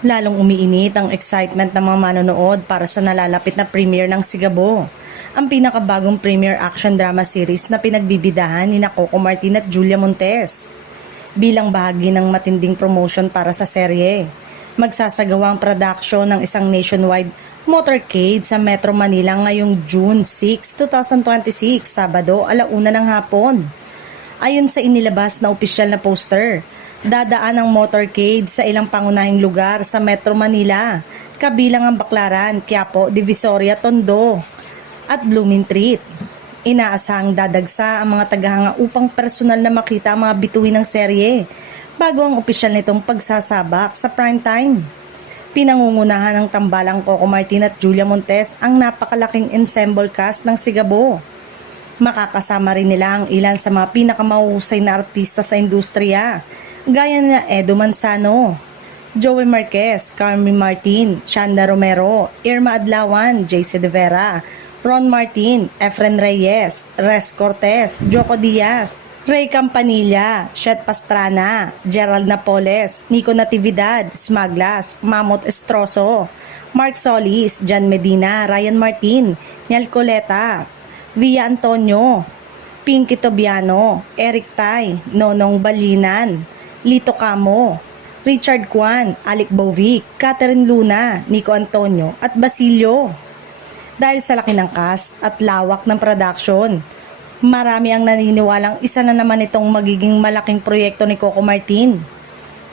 Lalong umiinit ang excitement ng mga manonood para sa nalalapit na premiere ng Sigabo, ang pinakabagong premiere action drama series na pinagbibidahan ni Coco Martin at Julia Montes. Bilang bahagi ng matinding promotion para sa serye, magsasagawa ang production ng isang nationwide motorcade sa Metro Manila ngayong June 6, 2026, Sabado, 1:00 ng hapon. Ayon sa inilabas na opisyal na poster, dadaan ang motorcade sa ilang pangunahing lugar sa Metro Manila, kabilang ang Baclaran, Quiapo, Divisoria, Tondo at Blumentritt. Inaasahang dadagsa ang mga tagahanga upang personal na makita ang mga bituin ng serye bago ang opisyal nitong pagsasabak sa prime time. Pinangungunahan ng tambalang Coco Martin at Julia Montes ang napakalaking ensemble cast ng Sigabo. Makakasama rin nila ang ilan sa mga pinakamahusay na artista sa industriya, gaya na Edo Manzano, Joey Marquez, Carmen Martin, Chanda Romero, Irma Adlawan, JC De Vera, Ron Martin, Efren Reyes, Res Cortez, Joko Diaz, Ray Campanilla, Shet Pastrana, Gerald Napoles, Nico Natividad, Smaglas, Mamot Estroso, Mark Solis, Jan Medina, Ryan Martin, Niel Coleta, Via Antonio, Pinky Tobiano, Eric Tay, Nonong Balinan, Lito Camo, Richard Kwan, Alec Bovic, Catherine Luna, Nico Antonio at Basilio. Dahil sa laki ng cast at lawak ng production, marami ang naniniwalang isa na naman itong magiging malaking proyekto ni Coco Martin.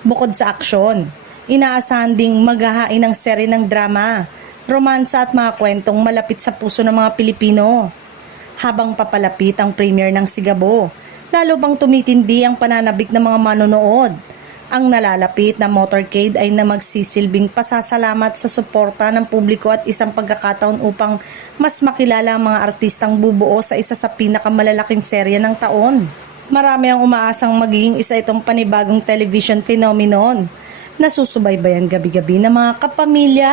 Bukod sa aksyon, inaasahan ding maghahain ng serye ng drama, romansa at mga kwentong malapit sa puso ng mga Pilipino. Habang papalapit ang premiere ng Sigabo, lalo bang tumitindi ang pananabik ng mga manonood. Ang nalalapit na motorcade ay na magsisilbing pasasalamat sa suporta ng publiko at isang pagkakataon upang mas makilala ang mga artistang bubuo sa isa sa pinakamalalaking serye ng taon. Marami ang umaasang magiging isa itong panibagong television phenomenon na susubaybayan gabi-gabi ng mga kapamilya.